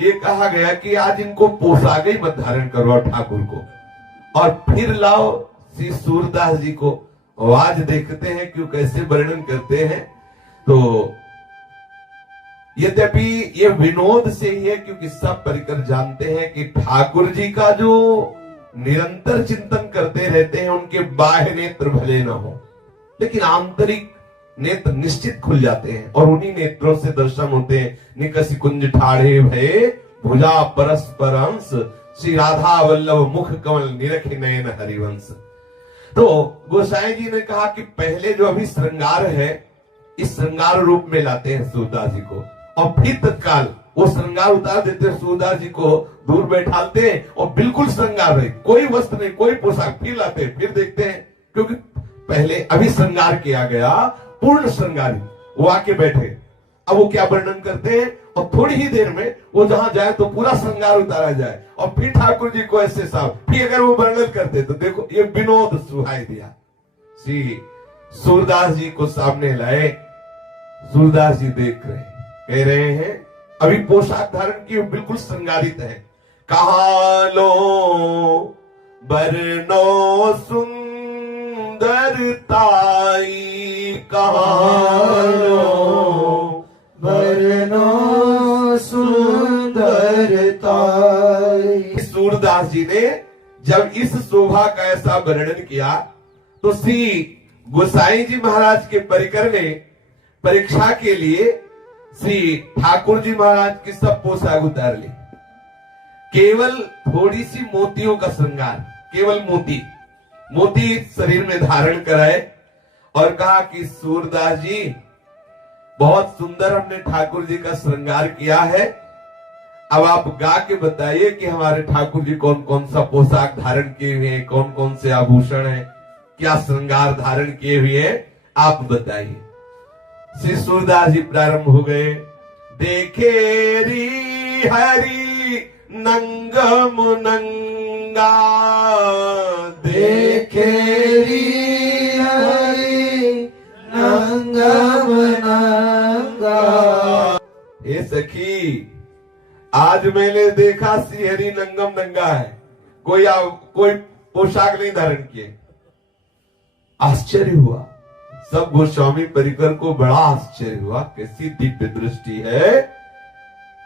ये कहा गया कि आज इनको पोशाक ही मत धारण करवाओ ठाकुर को, और फिर लाओ श्री सूरदास जी को। आज देखते हैं क्यों कैसे वर्णन करते हैं। तो यद्यपि ये विनोद से ही है, क्योंकि सब परिकर जानते हैं कि ठाकुर जी का जो निरंतर चिंतन करते रहते हैं, उनके बाह्य नेत्र भले न हो, लेकिन आंतरिक नेत्र निश्चित खुल जाते हैं, और उन्हीं नेत्रों से दर्शन होते हैं। निकसी कुंज ठाढ़े भये भुजा परस्पर अंश, श्री राधा वल्लभ मुख कमल निरखे नयन हरिवंश। तो गोसाई जी ने कहा कि पहले जो अभी श्रृंगार है, इस श्रृंगार रूप में लाते हैं सूरदास जी को, और फिर तत्काल वो श्रृंगार उतार देते हैं, सूरदास जी को दूर बैठाते हैं और बिल्कुल श्रृंगार रहे, कोई वस्त्र नहीं, कोई पोशाक, फिर लाते हैं, फिर देखते हैं, क्योंकि पहले अभी श्रृंगार किया गया, पूर्ण श्रृंगारी, वो आके बैठे। अब वो क्या वर्णन करते हैं, और थोड़ी ही देर में वो जहां जाए तो पूरा श्रृंगार उतारा जाए, और फिर ठाकुर जी को ऐसे साफ, फिर अगर वो वर्णन करते तो देखो ये विनोद सुहाई दिया। श्री सूरदास जी को सामने लाए। सूरदास जी देख रहे, कह रहे हैं, अभी पोशाक धारण की बिल्कुल श्रृंगारित है। कहा लो बरनो सुंदरताई, कहा लो बरनो सुंदरताई। सूरदास जी ने जब इस शोभा का ऐसा वर्णन किया, तो श्री गोसाई जी महाराज के परिकर ने परीक्षा के लिए श्री ठाकुर जी महाराज की सब पोशाक उतार ली। केवल थोड़ी सी मोतियों का श्रृंगार, केवल मोती शरीर में धारण कराए, और कहा कि सूरदास जी बहुत सुंदर हमने ठाकुर जी का श्रृंगार किया है, अब आप गा के बताइए कि हमारे ठाकुर जी कौन कौन सा पोशाक धारण किए हुए हैं, कौन कौन से आभूषण हैं, क्या श्रृंगार धारण किए हुए हैं, आप बताइए। श्री सूरदास जी प्रारंभ हो गए। देखे री हरि नंगम नंगा, देखे री हरि नंगम नंगा। हे सखी, आज मैंने देखा श्री हरि नंगम नंगा है, कोई पोशाक नहीं धारण किए। आश्चर्य हुआ, सब गोस्वामी परिकर को बड़ा आश्चर्य हुआ, कैसी दिव्य दृष्टि है।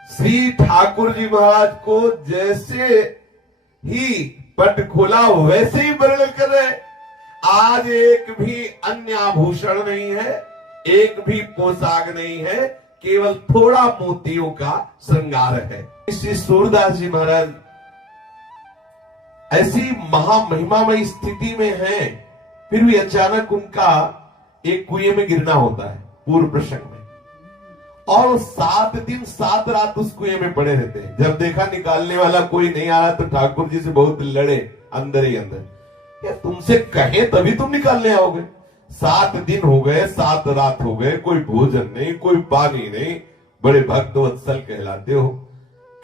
श्री ठाकुर जी महाराज को जैसे ही पट खोला वैसे ही वर्णन कर रहे। आज एक भी अन्य आभूषण नहीं है, एक भी पोशाक नहीं है, केवल थोड़ा मोतियों का श्रृंगार है। श्री सूरदास जी महाराज ऐसी महामहिमामयी स्थिति में हैं, फिर भी अचानक उनका एक कुएं में गिरना होता है पूर्व प्रसंग में, और वो 7 दिन 7 रात उस कुएं में पड़े रहते हैं। जब देखा निकालने वाला कोई नहीं आ रहा तो ठाकुर जी से बहुत लड़े अंदर ही अंदर, क्या तुमसे कहे तभी तुम निकालने आओगे? 7 दिन हो गए, 7 रात हो गए, कोई भोजन नहीं, कोई पानी नहीं, बड़े भक्त वत्सल कहलाते हो।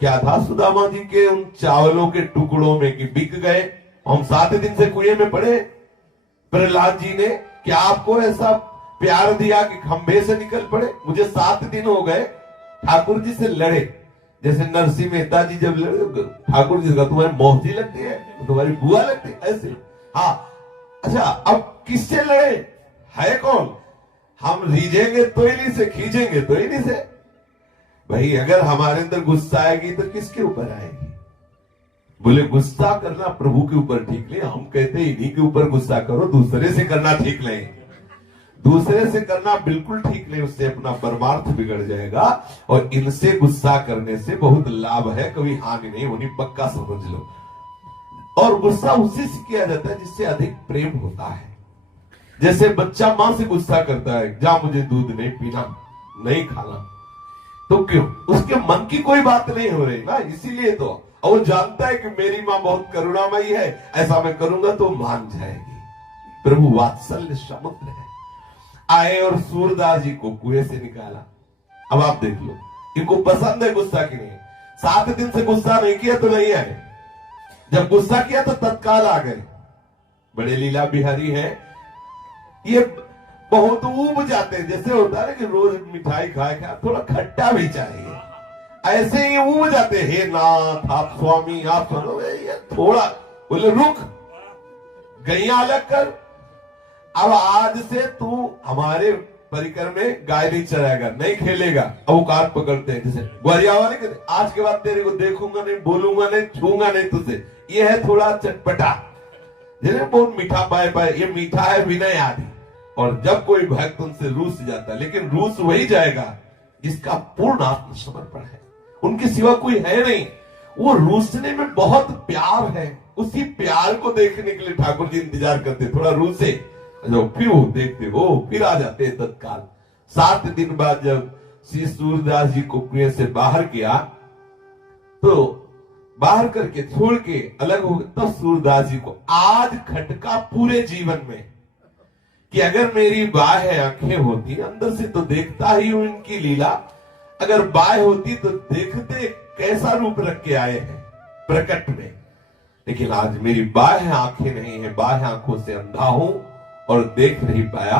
क्या था सुदामा जी के उन चावलों के टुकड़ों में कि बिक गए, हम 7 दिन से कुएं में पड़े। प्रहलाद जी ने क्या आपको ऐसा प्यार दिया कि खंभे से निकल पड़े? मुझे 7 दिन हो गए ठाकुर जी से लड़े। जैसे नरसिंह मेहता जी जब लड़े ठाकुर जी का, तुम्हारी मौसी लगती है, तुम्हारी बुआ लगती है, ऐसे। हाँ, अच्छा, अब किससे लड़े? है कौन? हम रीझेंगे तो इन्हीं से, खींचेंगे तो इन्हीं से। भाई अगर हमारे अंदर गुस्सा आएगी तो किसके ऊपर आएगी? बोले गुस्सा करना प्रभु के ऊपर ठीक नहीं, हम कहते इन्हीं के ऊपर गुस्सा करो, दूसरे से करना ठीक नहीं। दूसरे से करना बिल्कुल ठीक नहीं, उससे अपना परमार्थ बिगड़ जाएगा। और इनसे गुस्सा करने से बहुत लाभ है, कभी हानि नहीं होनी, पक्का समझ लो। और गुस्सा उसी से किया जाता है जिससे अधिक प्रेम होता है। जैसे बच्चा मां से गुस्सा करता है, जा मुझे दूध नहीं पीना, नहीं खाना, तो क्यों? उसके मन की कोई बात नहीं हो रही ना, इसीलिए तो। और वो जानता है कि मेरी मां बहुत करुणामयी है, ऐसा मैं करूंगा तो मान जाएगी। प्रभु वात्सल्य समुद्र है। आए और सूरदास जी को कुएं से निकाला। अब आप देख लो, इनको पसंद है गुस्सा की नहीं। 7 दिन से गुस्सा नहीं किया तो नहीं आए, जब गुस्सा किया तो तत्काल आ गए। बड़े लीला बिहारी हैं, ये बहुत ऊब जाते हैं। जैसे होता है कि रोज मिठाई खाए थोड़ा खट्टा भी चाहिए, ऐसे ही ऊब जाते। हे नाथ, आप स्वामी, आप सुनो, ये थोड़ा। बोले रुक, गैया अलग कर। अब आज से तू हमारे परिकर में गाय नहीं चराएगा, नहीं खेलेगा। अवकाश पकड़ते हैं, जैसे ग्वारिया वाले कहते, आज के बाद तेरे को देखूंगा नहीं, बोलूंगा नहीं, छूंगा नहीं तुझे। ये है थोड़ा चटपटा, जैसे बहुत मीठा पाए पाए, ये मीठा है विनय आदि। और जब कोई भक्त उनसे रूस जाता है, लेकिन रूस वही जाएगा जिसका पूर्ण आत्मसमर्पण है, उनके सिवा कोई है नहीं। वो रूसने में बहुत प्यार है, उसी प्यार को देखने के लिए ठाकुर जी इंतजार करते, थोड़ा रूसे, फिर वो देखते हो, फिर आ जाते हैं तत्काल। 7 दिन बाद जब श्री सूरदास जी को कुएं से बाहर किया, तो बाहर करके छोड़ के अलग हो गए, तब सूरदास जी को आज खटका पूरे जीवन में कि अगर मेरी बाह्य आंखें होती, अंदर से तो देखता ही हूं इनकी लीला, अगर बाह्य होती तो देखते कैसा रूप रख के आए हैं प्रकट में। लेकिन आज मेरी बाह्य आंखें नहीं है, बाह्य आंखों से अंधा हूं और देख नहीं पाया।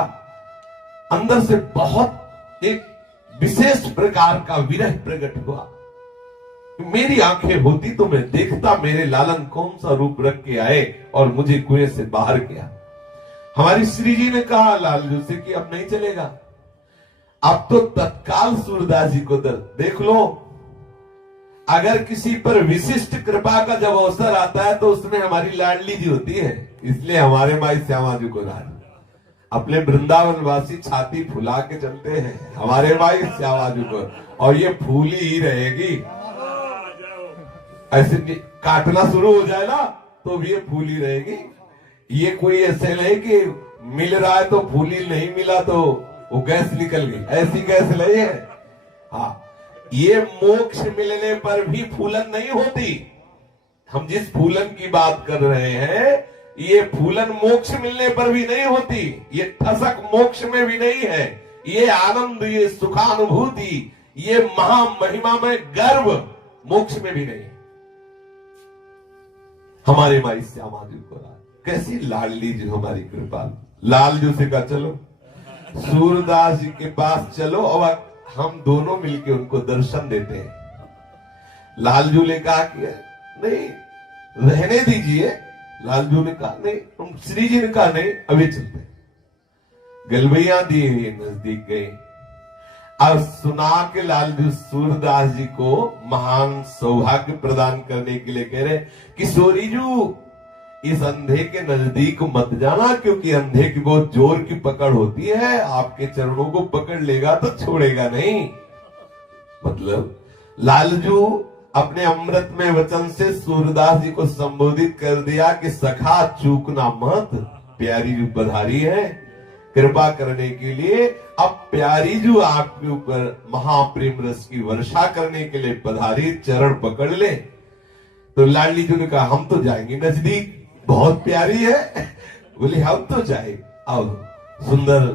अंदर से बहुत एक विशेष प्रकार का विरह प्रकट हुआ। मेरी आंखें होती तो मैं देखता मेरे लालन कौन सा रूप रख के आए और मुझे कुएं से बाहर किया। हमारी श्री जी ने कहा लालजू से कि अब नहीं चलेगा, अब तो तत्काल सूरदास जी को देख लो। अगर किसी पर विशिष्ट कृपा का जब अवसर आता है तो उसमें हमारी लाडली जी होती है, इसलिए हमारे माई श्यामा जी को लाड। अपने वृंदावन वासी छाती फुला के चलते हैं, हमारे माई श्यामा जी को, और ये फूली ही रहेगी। ऐसे काटना शुरू हो जाए ना तो भी ये फूली रहेगी। ये कोई ऐसे नहीं कि मिल रहा है तो फूली, नहीं मिला तो वो गैस निकल गई, ऐसी गैस नहीं है। हाँ, ये मोक्ष मिलने पर भी फूलन नहीं होती। हम जिस फूलन की बात कर रहे हैं, ये फूलन मोक्ष मिलने पर भी नहीं होती, ये ठसक मोक्ष में भी नहीं है। ये आनंद, ये सुखानुभूति, ये महामहिमा में गर्व मोक्ष में भी नहीं। हमारे माई श्यामा जी को कैसी लाडली जी हमारी कृपा। लालजू से कहा चलो सूरदास जी के पास चलो और हम दोनों मिलके उनको दर्शन देते हैं। लालजू ने कहा कि नहीं, रहने दीजिए। लालजू ने कहा नहीं, श्री जी ने कहा नहीं, अभी चलते। गलबैया दिए हुए नजदीक गए। अब सुना के लालजू सूरदास जी को महान सौभाग्य प्रदान करने के लिए कह रहे, किशोरी जू इस अंधे के नजदीक मत जाना, क्योंकि अंधे की बहुत जोर की पकड़ होती है, आपके चरणों को पकड़ लेगा तो छोड़ेगा नहीं। मतलब लालजू अपने अमृतमय वचन से सूरदास जी को संबोधित कर दिया कि सखा चूकना मत, प्यारी जू पधारी है कृपा करने के लिए। अब प्यारी जू आपके ऊपर महाप्रेम रस की वर्षा करने के लिए पधारी, चरण पकड़ ले। तो लाडली जू ने कहा हम तो जाएंगे नजदीक, बहुत प्यारी है। बोले हम तो जाए। अब सुंदर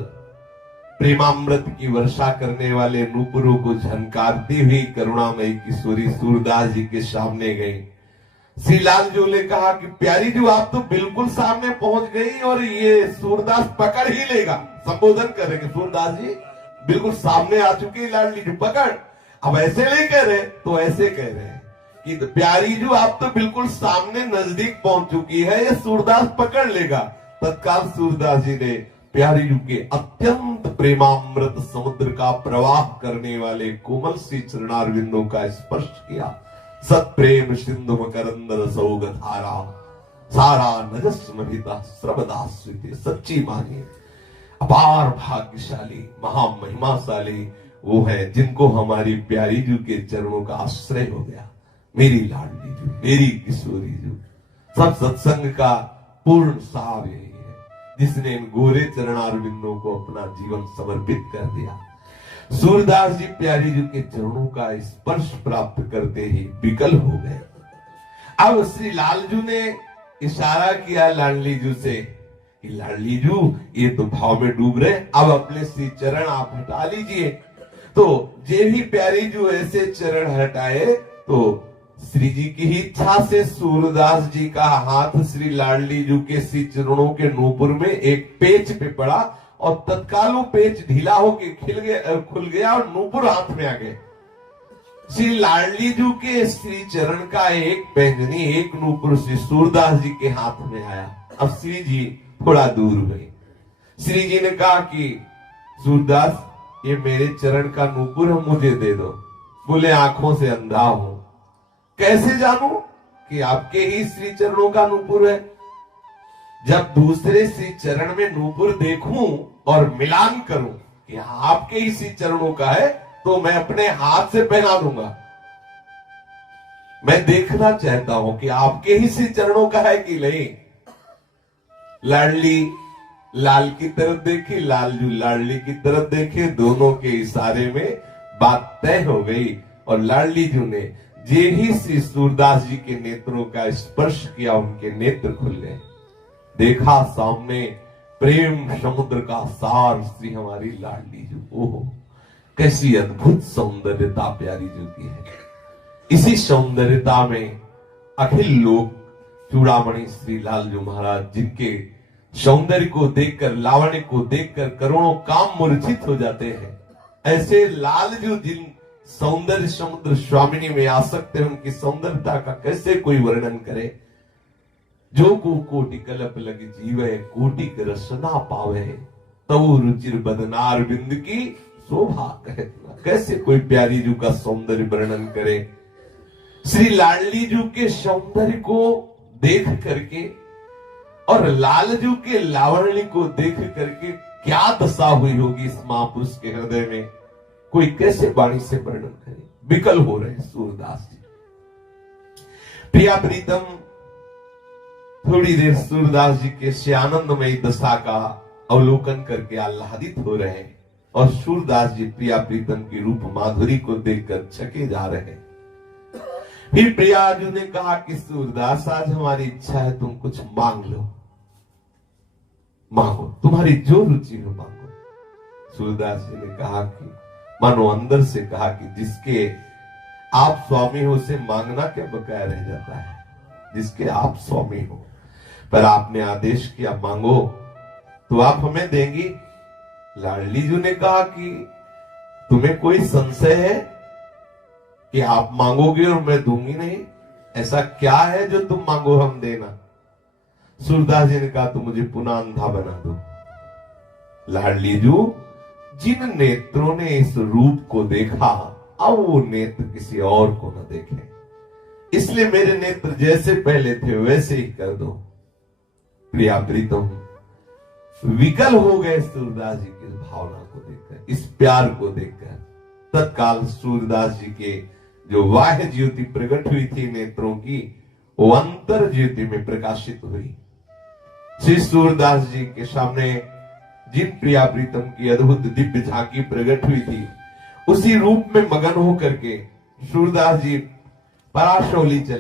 प्रेमामृत की वर्षा करने वाले नूपुरों को झनकारती हुई करुणामयी किशोरी सूरदास जी के सामने गई। श्री लालजू ने कहा कि प्यारी जी आप तो बिल्कुल सामने पहुंच गई और ये सूरदास पकड़ ही लेगा। संबोधन करेंगे, सूरदास जी बिल्कुल सामने आ चुकी, लाडली जी पकड़। अब ऐसे नहीं कह रहे तो ऐसे कह रहे हैं कि प्यारी जी आप तो बिल्कुल सामने नजदीक पहुंच चुकी है, ये सूरदास पकड़ लेगा। तत्काल सूरदास जी ने प्यारी जी के अत्यंत प्रेमामृत समुद्र का प्रवाह करने वाले कोमल सी चरणारविंदों का स्पर्श किया। सत प्रेम सिंधु मकरंद रसोग धारा सारा नजस्महिता सर्वदास्विते। सच्ची मानिए अपार भाग्यशाली महामहिमाशाली वो है जिनको हमारी प्यारी जू के चरणों का आश्रय हो गया। मेरी लाडली जू, मेरी किशोरी जू। सब सत्संग का पूर्ण सार यही है, जिसने इन गोरे चरणारविंदों को अपना जीवन समर्पित कर दिया। सूरदास जी प्यारी जी के चरणों का स्पर्श प्राप्त करते ही विकल हो गए। अब श्री लालजू ने इशारा किया लाडली जू से कि लाडली जू ये तो भाव में डूब रहे, अब अपने श्री चरण आप हटा लीजिए। तो जे भी प्यारी जू ऐसे चरण हटाए तो श्री जी की ही इच्छा से सूरदास जी का हाथ श्री लाडली जू के श्री चरणों के नूपुर में एक पेच पे पड़ा और तत्काल वो पेच ढीला होके खुल गया और नूपुर हाथ में आ गए। श्री लाडली जू के श्री चरण का एक पैंजनी, एक नूपुर श्री सूरदास जी के हाथ में आया। अब श्री जी थोड़ा दूर हुए। श्री जी ने कहा कि सूरदास ये मेरे चरण का नूपुर है, मुझे दे दो। बोले आंखों से अंधा हूं, कैसे जानूं कि आपके ही श्री चरणों का नूपुर है? जब दूसरे श्री चरण में नूपुर देखूं और मिलान करूं कि आपके ही श्री चरणों का है तो मैं अपने हाथ से पहना दूंगा। मैं देखना चाहता हूं कि आपके ही श्री चरणों का है कि नहीं। लाडली लाल की तरफ देखी, लालजू लाडली की तरफ देखे, दोनों के इशारे में बात तय हो गई और लाडली जू ने जे ही श्री सूरदास जी के नेत्रों का स्पर्श किया, उनके नेत्र खुल गए। देखा सामने प्रेम समुद्र का सार श्री हमारी लाडली जू। ओहो कैसी अद्भुत सौंदर्यता प्यारी जू की है। इसी सौंदर्यता में अखिल लोग चूड़ामणि श्री लालजू महाराज, जिनके सौंदर्य को देखकर, लावण्य को देखकर करोड़ों काम मूर्छित हो जाते हैं, ऐसे लालजू जिन सौंदर्य समुद्र स्वामिनी में आ सकते हैं, उनकी सौंदर्यता का कैसे कोई वर्णन करे। जो को कोटि कलप लग जीवे, कोटि रसना पावे, तऊ रुचिर बदनार बिंद की शोभा कहे। कैसे कोई प्यारी जू का सौंदर्य वर्णन करे। श्री लाडली जू के सौंदर्य को देख करके और लालजू के लावण्य को देख करके क्या दशा हुई होगी इस महापुरुष के हृदय में, कोई कैसे वाणी से वर्णन करे। विकल हो रहे सूरदास जी। प्रिया प्रीतम थोड़ी देर सूरदास जी के से आनंदमयी दशा का अवलोकन करके आह्लादित हो रहे हैं और सूरदास जी प्रिया प्रीतम की रूप माधुरी को देखकर छके जा रहे हैं। फिर प्रिया जी ने कहा कि सूरदास आज हमारी इच्छा है, तुम कुछ मांग लो, मांगो, तुम्हारी जो रुचि हो मांगो। सूरदास जी ने कहा कि मानो अंदर से कहा कि जिसके आप स्वामी हो उसे मांगना क्या बकाया रह जाता है, जिसके आप स्वामी हो। पर आपने आदेश किया मांगो तो आप हमें देंगी। लाडली जी ने कहा कि तुम्हें कोई संशय है कि आप मांगोगे और मैं दूंगी नहीं? ऐसा क्या है जो तुम मांगो हम देना? सूरदास जी ने कहा तो मुझे पुनः अंधा बना दो। लाडलीजू, जिन नेत्रों ने इस रूप को देखा, अब वो नेत्र किसी और को न देखे, इसलिए मेरे नेत्र जैसे पहले थे वैसे ही कर दो। प्रिया प्रीतम विकल हो गए सूरदास जी की भावना को देखकर, इस प्यार को देखकर। तत्काल सूरदास जी के जो बाह्य ज्योति प्रकट हुई थी नेत्रों की, वो अंतर ज्योति में प्रकाशित हुई। श्री सूरदास जी के सामने जिन प्रिया प्रीतम की अद्भुत दिव्य झांकी प्रकट हुई थी, उसी रूप में मगन होकर के सूरदास जी पराशौली चले।